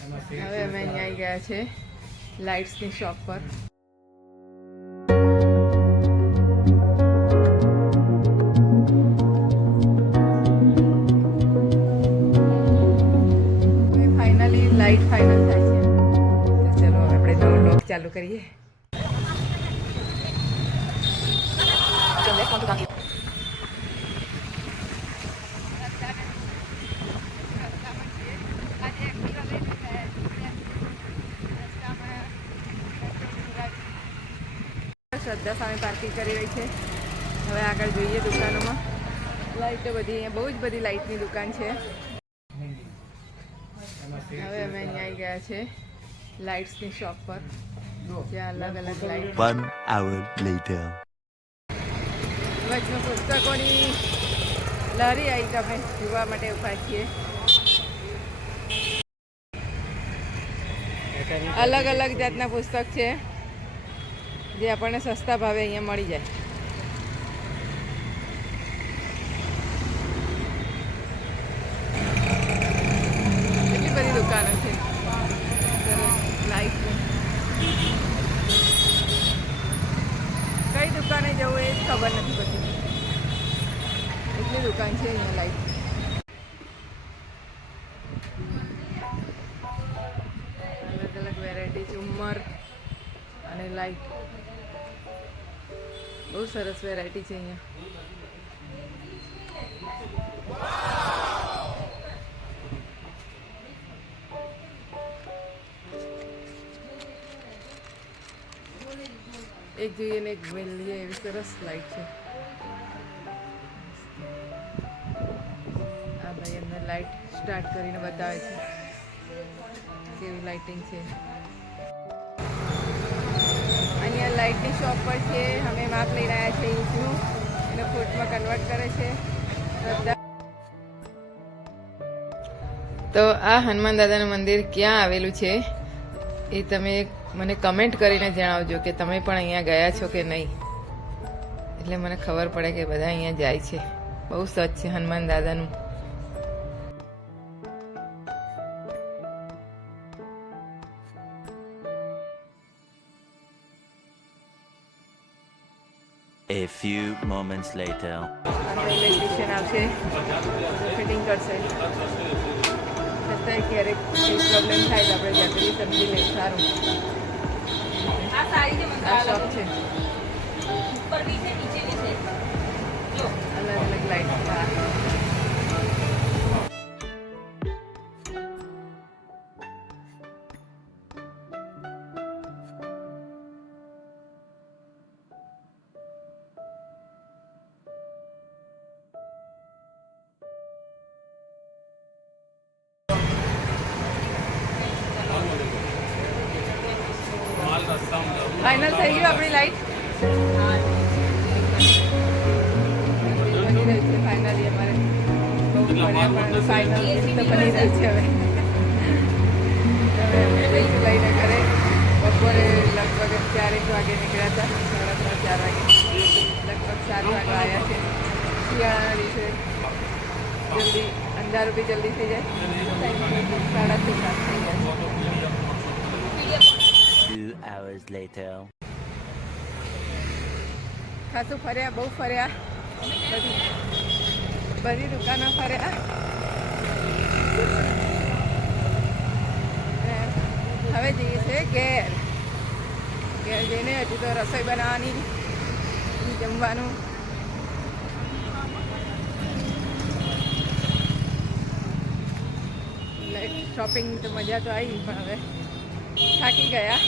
હવે અમે અહીંયા આવી ગયા છે લાઇટ્સની શોપ પર. ફાઇનલી લાઇટ ફાઇનલ થાય છે. તો ચલો આપણે નવો વ્લોગ ચાલુ કરીએ. શ્રદ્ધા સામે પાર્કિંગ કરી રહી છે. હવે આગળ જોઈએ દુકાનોમાં. લાઇટો બધી, અહીંયા બહુ જ બધી લાઇટની દુકાન છે. હવે અમે અહીંયા આવી ગયા છે લાઇટ્સની શોપ પર, જ્યાં અલગ અલગ લાઇટ. 1 hour later. વચમાં પુસ્તકોની લારી આવી, તમે જોવા માટે ઊભા છીએ. અલગ અલગ જાતના પુસ્તક છે જે આપણને સસ્તા ભાવે અહીંયા મળી જાય. એટલી બધી દુકાનો છે લાઇટની. કઈ દુકાને જવું એ જ ખબર નથી પડતી. એટલી દુકાન છે અહીંયા લાઇટ. અલગ અલગ વેરાયટી છે, ઉંમર અને લાઇટ. બહુ સરસ વેરાયટી છે અહીંયા. એક જોઈએ ને એક લઈએ એવી સરસ લાઇટ છે. આ ભાઈ અંદર લાઇટ સ્ટાર્ટ કરીને બતાવે છે કેવી લાઇટિંગ છે. અહીંયા લાઇટની શોપ પર છે. અમે માપ લઈને આવ્યા છે ઇંચનું, એને ફૂટમાં કન્વર્ટ કરે છે. તો આ હનુમાન દાદાનું મંદિર ક્યાં આવેલું છે એ તમે મને કમેન્ટ કરીને જણાવજો કે તમે પણ અહીંયા ગયા છો કે નહીં. એટલે મને ખબર પડે કે બધા અહીંયા જાય છે. બહુ સચ છે હનુમાન દાદાનું. A few moments later. Electrician આવશે, ફિટિંગ કરશે. છતાંય ક્યારેક પ્રોબ્લેમ થાય તો આપણે જાતે સમજી લઈએ. સારું, આ શોપ છે. અલગ અલગ લાઇટ. ફાઇનલ થઈ ગયું આપણી લાઈટ. બની રહી છે ફાઇનલી. અમારે બહુ ફર્યા પણ ફાઇનલ તો બની રહી છે. હવે લઈને ઘરે બપોરે લગભગ 4 વાગે નીકળ્યા હતા. 3:30-4 વાગે, લગભગ 7 વાગે આવ્યા છે. શિયાળાના દિવસે જલ્દી અંધારું બી જલ્દી થઈ જાય. 6:30 થઈ જાય. 2 hours later. ખાસું ફર્યા, બહુ ફર્યા, બધી દુકાનો ફર્યા. હવે જઈએ છીએ ઘેર. ઘેર જઈને હજુ તો રસોઈ બનાવવાની, જમવાનું. શોપિંગ તો મજા તો આવી, પણ હવે થાકી ગયા.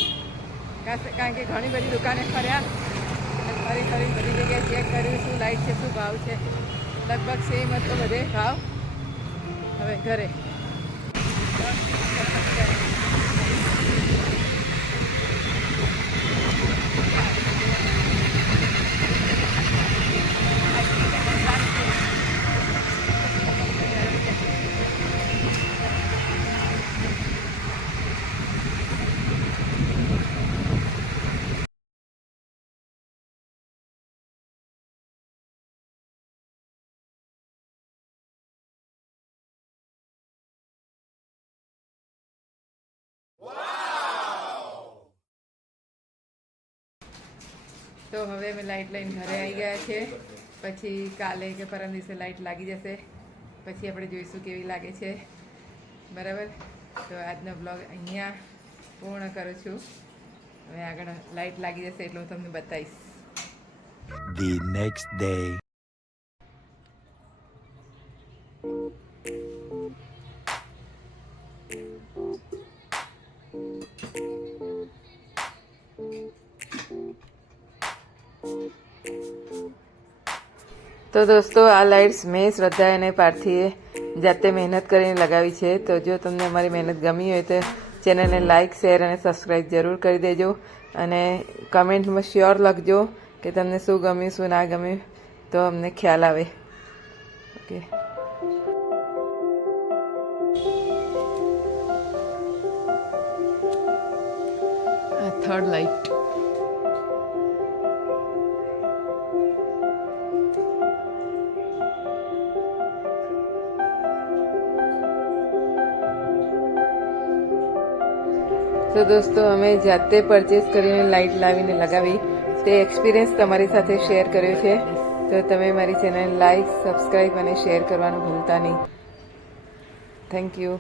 કારણ કે ઘણી બધી દુકાને ફર્યા અને ફરી બધી જગ્યાએ ચેક કર્યું શું લાઇટ છે, શું ભાવ છે. લગભગ સેમ હતો બધે ભાવ. હવે ઘરે તો હવે અમે લાઇટ લઈને ઘરે આવી ગયા છે. પછી કાલે કે પરમ દિવસે લાઇટ લાગી જશે. પછી આપણે જોઈશું કેવી લાગે છે. બરાબર, તો આજનો બ્લોગ અહીંયા પૂર્ણ કરું છું. હવે આગળ લાઇટ લાગી જશે એટલે હું તમને બતાવીશ. The next day. તો દોસ્તો, આ લાઇટ્સ મેં, શ્રદ્ધા અને પાર્થીએ જાતે મહેનત કરીને લગાવી છે. તો જો તમને અમારી મહેનત ગમી હોય તો ચેનલને લાઇક, શેર અને સબસ્ક્રાઈબ જરૂર કરી દેજો. અને કમેન્ટમાં શ્યોર લખજો કે તમને શું ગમ્યું, શું ના ગમ્યું, તો અમને ખ્યાલ આવે. ઓકે, આ થર્ડ લાઇટ. તો દોસ્તો, અમે જાતે પરચેસ કરીને લાઇટ લાવીને લગાવી તે એક્સપિરિયન્સ તમારી સાથે શેર કર્યો છે. તો તમે મારી ચેનલ લાઇક, સબસ્ક્રાઈબ અને શેર કરવાનું ભૂલતા નહીં. Thank you.